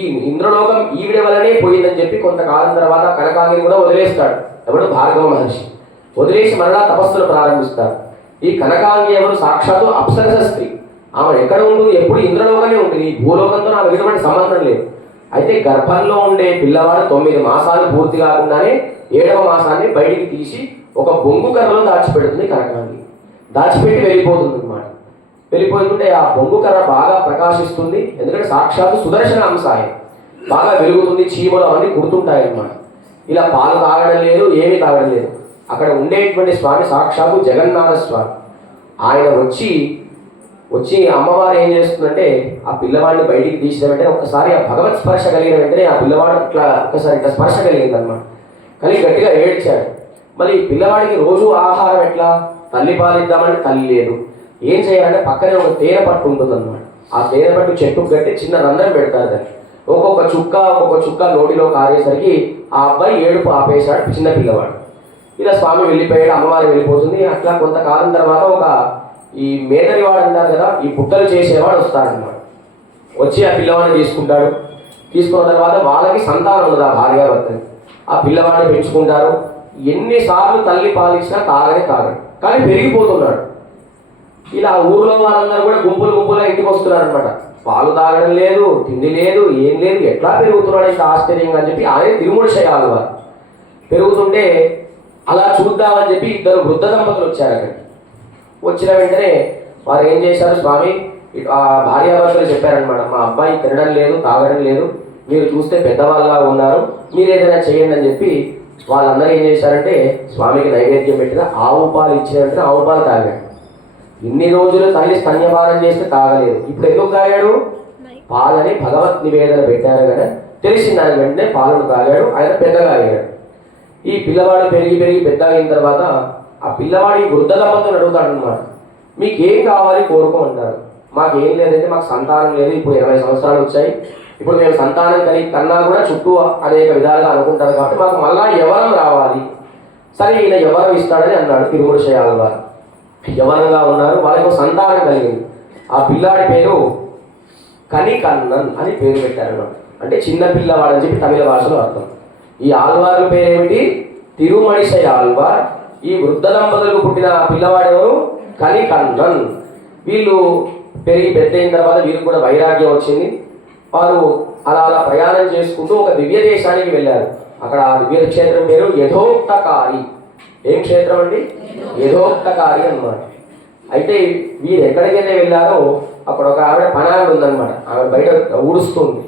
ఈ ఇంద్రలోకం ఈవిడ వల్లనే పోయిందని చెప్పి కొంతకాలం తర్వాత కనకాంగిని కూడా వదిలేస్తాడు. ఎవడు? భార్గవ మహర్షి. వదిలేసి మరలా తపస్సులు ప్రారంభిస్తారు. ఈ కనకాంగి ఎవరు? సాక్షాత్తు అప్సరస స్త్రీ. ఆమె ఎక్కడ ఉంటుంది? ఎప్పుడు ఇంద్రలోకమే ఉంటుంది. ఈ భూలోకంతో నాకు ఎటువంటి సంబంధం లేదు. అయితే గర్భంలో ఉండే పిల్లవాడు 9 మాసాలు పూర్తి కాకుండానే 7వ మాసాన్ని బయటికి తీసి ఒక బొంగు కర్రలో దాచిపెడుతుంది కనకాంగి. దాచిపెట్టి వెళ్ళిపోతుంది అన్నమాట. వెళ్ళిపోతుంటే ఆ బొంగు కర్ర బాగా ప్రకాశిస్తుంది. ఎందుకంటే సాక్షాత్తు సుదర్శన అంశాయ బాగా వెలుగుతుంది. చీమలు అవన్నీ కుడుతుంటాయి అన్నమాట. ఇలా పాలు తాగడం లేదు, ఏమీ తాగడం లేదు. అక్కడ ఉండేటువంటి స్వామి సాక్షాత్తు జగన్నాథ స్వామి. ఆయన వచ్చి అమ్మవారు ఏం చేస్తుందంటే ఆ పిల్లవాడిని బయటికి తీసిన వెంటనే ఒక్కసారి ఆ భగవత్ స్పర్శ కలిగిన వెంటనే ఆ పిల్లవాడు ఒక్కసారి ఇట్లా స్పర్శ కలిగింది అనమాట. కలిగి గట్టిగా ఏడ్చాడు. మళ్ళీ పిల్లవాడికి రోజు ఆహారం ఎట్లా? తల్లి పాలిద్దామంటే తల్లి లేదు. ఏం చేయాలంటే పక్కనే ఒక తేనె పట్టు ఉంటుంది అనమాట. ఆ తేనె పట్టు చెట్టుకు కట్టి చిన్న రంధ్రం పెడతారు దాన్ని. ఒక్కొక్క చుక్క నోటిలో కారేసరికి ఆ అబ్బాయి ఏడుపు ఆపేశాడు చిన్న పిల్లవాడు. ఇలా స్వామి వెళ్ళిపోయాడు, అమ్మవారు వెళ్ళిపోతుంది. అట్లా కొంతకాలం తర్వాత ఒక ఈ మేదరివాడు అంటారు కదా, ఈ పుట్టలు చేసేవాడు వస్తాడనమాట. వచ్చి ఆ పిల్లవాడిని తీసుకుంటాడు. తీసుకున్న తర్వాత వాళ్ళకి సంతానం ఉండదు ఆ భార్యాభర్తని. ఆ పిల్లవాడిని పెంచుకుంటారు. ఎన్నిసార్లు తల్లి పాలించినా తాగడు, కానీ పెరిగిపోతున్నాడు. ఇలా ఊర్లో వాళ్ళందరూ కూడా గుంపులుగా ఇంటికి వస్తున్నారు అనమాట. పాలు తాగడం లేదు, తిండి లేదు, ఏం లేదు, ఎట్లా పెరుగుతున్నాడు ఇంత ఆశ్చర్యంగా అని చెప్పి ఆయన తిరుమూర్షయాలు వారు పెరుగుతుంటే అలా చూద్దామని చెప్పి 2 వృద్ధ దంపతులు వచ్చారు అక్కడ. వచ్చిన వెంటనే వారు ఏం చేశారు? స్వామి ఆ భార్యాభర్తలు చెప్పారనమాట, మా అబ్బాయి తినడం లేదు, తాగడం లేదు, మీరు చూస్తే పెద్దవాళ్ళగా ఉన్నారు, మీరు ఏదైనా చేయండి అని చెప్పి వాళ్ళందరూ ఏం చేశారంటే స్వామికి నైవేద్యం పెట్టిన ఆవు పాలు ఇచ్చిన వెంటనే ఆవు పాలు తాగాడు. ఇన్ని రోజులు తల్లి స్తన్యపానం చేస్తే తాగలేదు. ఇప్పుడు ఎందుకు తాగాడు? పాలని భగవత్ నివేదన పెట్టారు కదా, తెలిసింది ఆయన. వెంటనే పాలను తాగాడు. ఆయన పెద్దగా అయ్యాడు. ఈ పిల్లవాడు పెరిగి పెద్ద అయిన తర్వాత ఆ పిల్లవాడి వృద్ధ దంపతులు అడుగుతాడు అనమాట, మీకు ఏం కావాలి కోరుకో అంటారు. మాకేం లేదంటే మాకు సంతానం లేదు, ఇప్పుడు 20 సంవత్సరాలు వచ్చాయి, ఇప్పుడు మేము సంతానం కన్నా కూడా చుట్టూ అనేక విధాలుగా అనుకుంటారు కాబట్టి మాకు మళ్ళా యవనం రావాలి. సరే ఈయన యవనం ఇస్తాడని అన్నాడు తిరుమూర్షయాల వారు. యవనంగా ఉన్నారు, వాళ్ళకు సంతానం కలిగింది. ఆ పిల్లాడి పేరు కనికన్నన్ అని పేరు పెట్టారన్నమాట. అంటే చిన్న పిల్లవాడు అని చెప్పి తమిళ భాషలో అర్థం. ఈ ఆల్వార్ల పేరేమిటి? తిరుమణిషయ ఆల్వార్. ఈ వృద్ధ దంపతులకు పుట్టిన పిల్లవాడు ఎవరు? కనికన్నన్. వీళ్ళు పెరిగి పెద్ద అయిన తర్వాత వీరికి కూడా వైరాగ్యం వచ్చింది. వారు అలా ప్రయాణం చేసుకుంటూ ఒక దివ్య దేశానికి వెళ్ళారు. అక్కడ ఆ దివ్య క్షేత్రం పేరు యథోక్తకారి. ఏం క్షేత్రం అండి? యథోక్తకారి అన్నమాట. అయితే వీరు ఎక్కడికైతే వెళ్ళారో అక్కడ ఒక ఆవిడ పనావిడ ఉందన్నమాట. ఆమె బయట ఊడుస్తుంది.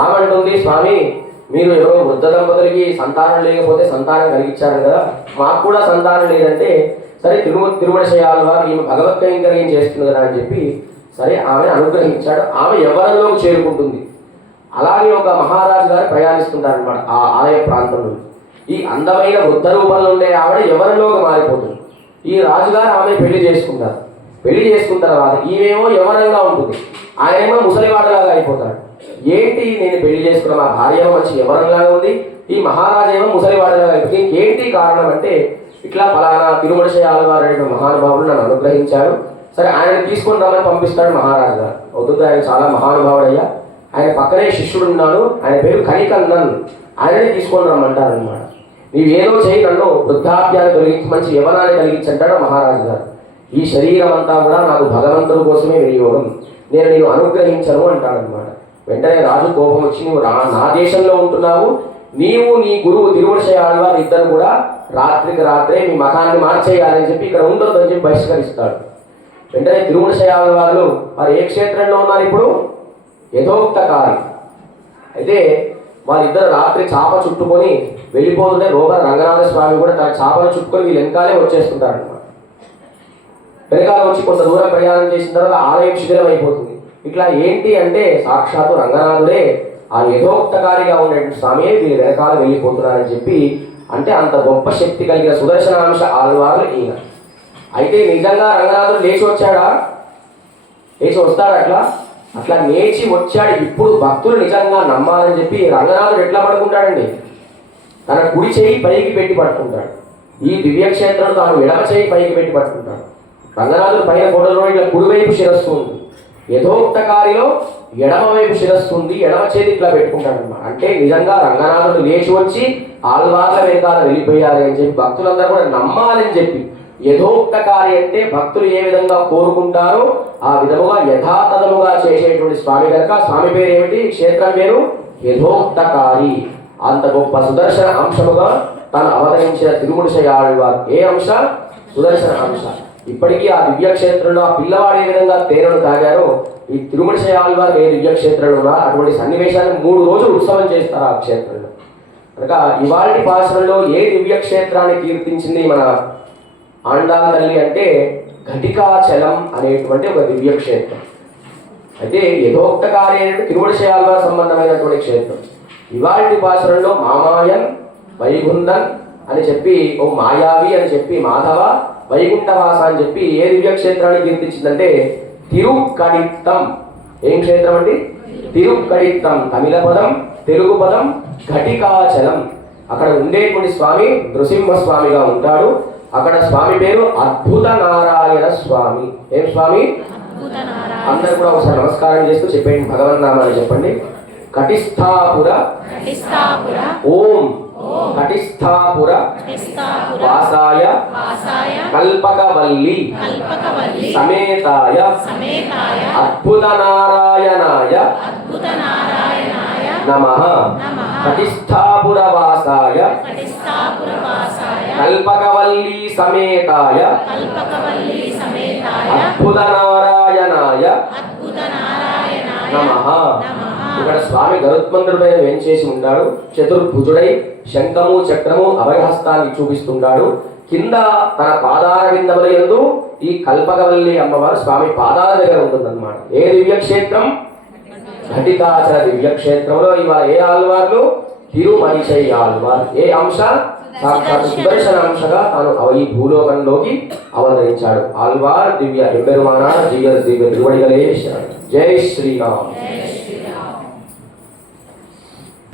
ఆమె అంటుంది, స్వామి మీరు ఎవరో వృద్ధ దంపతులకి సంతానం లేకపోతే సంతానం కలిగించారు కదా, మాకు కూడా సంతానం లేదంటే సరే తిరుమణశయాల వారు ఈమె భగవత్ కైంకర్యం చేస్తుంది కదా అని చెప్పి సరే ఆమెను అనుగ్రహించాడు. ఆమె యవ్వనంలోకి చేరుకుంటుంది. అలాగే ఒక మహారాజు గారు ప్రయాణిస్తుంటారనమాట ఆ ఆలయ ప్రాంతంలో. ఈ అందమైన వృద్ధ రూపంలో ఉండే ఆవిడ యవ్వనంలోకి మారిపోతుంది. ఈ రాజుగారు ఆమె పెళ్లి చేసుకుంటారు. పెళ్లి చేసుకున్న తర్వాత ఈమెమో యవ్వనంగా ఉంటుంది, ఆయనేమో ముసలివాడలాగా అయిపోతాడు. ఏంటి నేను పెళ్లి చేసుకున్న మా భార్య మంచి యవ్వనంలాగా ఉంది, ఈ మహారాజు ఏమో ముసలివాడలాగా అయిపోతుంది, ఏంటి కారణం అంటే ఇట్లా ఫలానా తిరుమణశయాల వారు అనే మహానుభావుడు నన్ను అనుగ్రహించాడు. సరే ఆయన తీసుకొని రమ్మని పంపిస్తాడు మహారాజు గారు. అవుతుంది, ఆయన చాలా మహానుభావుడయ్యా, ఆయన పక్కనే శిష్యుడు ఉన్నాడు, ఆయన పేరు కనికన్నన్, ఆయనని తీసుకొని రమ్మంటారు అనమాట. నీవేదో చేయి, నన్ను వృద్ధాప్యాన్ని కలిగించి మంచి యవనాన్ని కలిగించంటాడు మహారాజు గారు. ఈ శరీరం అంతా కూడా నాకు భగవంతుడి కోసమే వినియోగం, నేను అనుగ్రహించను అంటాడనమాట. వెంటనే రాజు కోపం వచ్చి, నువ్వు నా దేశంలో ఉంటున్నావు, నీవు నీ గురువు తిరుమణశయాల వారు ఇద్దరు కూడా రాత్రికి రాత్రే మీ మకాన్ని మార్చేయాలని చెప్పి ఇక్కడ ఉండొద్దని చెప్పి బహిష్కరిస్తాడు. వెంటనే తిరుమణశయాల వారు ఏ క్షేత్రంలో ఉన్నారు ఇప్పుడు? యథోక్తకారి. అయితే వాళ్ళిద్దరు రాత్రి చాప చుట్టుకొని వెళ్ళిపోతుంటే రోగ రంగనాథ స్వామి కూడా తన చాపను చుట్టుకొని వీళ్ళు వెనకాలే వచ్చేస్తుంటారనమాట. వెనకాల వచ్చి కొంత దూరం ప్రయాణం చేసిన తర్వాత ఆలయం శిథిలం అయిపోతుంది. ఇట్లా ఏంటి అంటే సాక్షాత్తు రంగనాథుడే ఆ యథోక్తకారిగా ఉన్నటువంటి స్వామి వీళ్ళు వెనకాల వెళ్ళిపోతున్నారని చెప్పి, అంటే అంత గొప్ప శక్తి కలిగిన సుదర్శనాంశ ఆళ్వారు ఈయన. అయితే నిజంగా రంగనాథుడు లేచి వచ్చాడా? లేచి వస్తాడు అట్లా లేచి వచ్చాడు. ఇప్పుడు భక్తులు నిజంగా నమ్మాలని చెప్పి రంగనాథుడు ఎట్లా పడుకుంటాడండి? తన కుడి చేయి పైకి పెట్టి పట్టుకుంటాడు. ఈ దివ్యక్షేత్రం తాను ఎడమ చేయి పైకి పెట్టి పట్టుకుంటాడు. రంగనాథుడు పైన ఫోటోలో ఇట్లా కుడివైపు శిరస్సు ఉంది, యథోక్తకారిలో ఎడమ వైపు శిరస్సు ఉంది, ఎడమ చేతి ఇట్లా పెట్టుకుంటాడు అనమాట. అంటే నిజంగా రంగనాథుడు లేచి వచ్చి ఆళ్వార్ల వెనకాల వెళ్ళిపోయారు అని చెప్పి భక్తులందరూ కూడా నమ్మాలని చెప్పి, యథోక్తకారి అంటే భక్తులు ఏ విధంగా కోరుకుంటారో ఆ విధముగా యథాతథముగా చేసేటువంటి స్వామి కనుక స్వామి పేరు ఏమిటి? క్షేత్రం పేరు యథోక్తకారి. అంత గొప్ప సుదర్శన అంశముగా తను అవతరించిన తిరుమూడిశై ఆళ్వార్. ఏ అంశ? సుదర్శన అంశ. ఇప్పటికీ ఆ దివ్యక్షేత్రంలో ఆ పిల్లవాడు ఏ విధంగా తేరను తాగారో ఈ తిరుమూడిశై ఆళ్వార్ ఏ దివ్యక్షేత్రంలో ఉన్నారు అటువంటి సన్నివేశాన్ని 3 రోజులు ఉత్సవం చేస్తారు ఆ క్షేత్రంలో. కనుక ఇవాళ భాషలలో ఏ దివ్యక్షేత్రాన్ని కీర్తించింది మన ఆండాల తల్లి అంటే ఘటికాచలం అనేటువంటి ఒక దివ్యక్షేత్రం. అయితే యథోక్తకారి అనేటువంటి తిరుమూడిశై ఆళ్వార్ సంబంధమైనటువంటి క్షేత్రం. ఇవాళ భాషలలో మామాయన్, వైగుందన్ అని చెప్పి, ఓ మాయావి అని చెప్పి, మాధవ, వైకుంఠవాస అని చెప్పి ఏ దివ్యక్షేత్రాన్ని కీర్తించిందంటే తిరుక్కడిత్తం. ఏం క్షేత్రం అండి? తిరుక్కడిత్తం. తమిళ పదం, తెలుగు పదం ఘటికాచలం. అక్కడ ఉండేటువంటి స్వామి నృసింహస్వామిగా ఉంటాడు. అక్కడ స్వామి పేరు అద్భుత నారాయణ స్వామి. ఏం స్వామి? అందరు కూడా ఒకసారి నమస్కారం చేస్తూ చెప్పండి, భగవన్నామాన్ని చెప్పండి. కటిస్థాపుర ఓం కటిస్థాపుర వాసాయ కల్పకవల్లి సమేతాయ అద్భుత నారాయణాయ నమః. కటిస్థాపుర వాసాయ కల్పకవల్లి సమేతాయ అద్భుత నారాయణాయ నమః. ఇక్కడ స్వామి గరుత్మంతుడిపైన వేంచేసి ఉంటాడు. చతుర్భుజుడై శంఖము చక్రము అభయహస్తాన్ని చూపిస్తుంటాడు. కింద తన పాదాల విందముల యందు ఈ కల్పకవల్లి అమ్మవారు స్వామి పాదాల దగ్గర ఉంటుందన్నమాట. ఏ దివ్యక్షేత్రం? ఘటికాచల దివ్యక్షేత్రంలో ఇవాళ ఏ ఆళ్వార్లు? తిరుమలిశై ఆళ్వార్. ఏ అంశ? సాక్షాత్ సుదర్శన అంశగా తాను ఈ భూలోకంలోకి అవతరించాడు. ఆళ్వార్ దివ్య ఎంబెరుమానా దివ్య దివ్య తిరువడిగలే. జై శ్రీరామ్.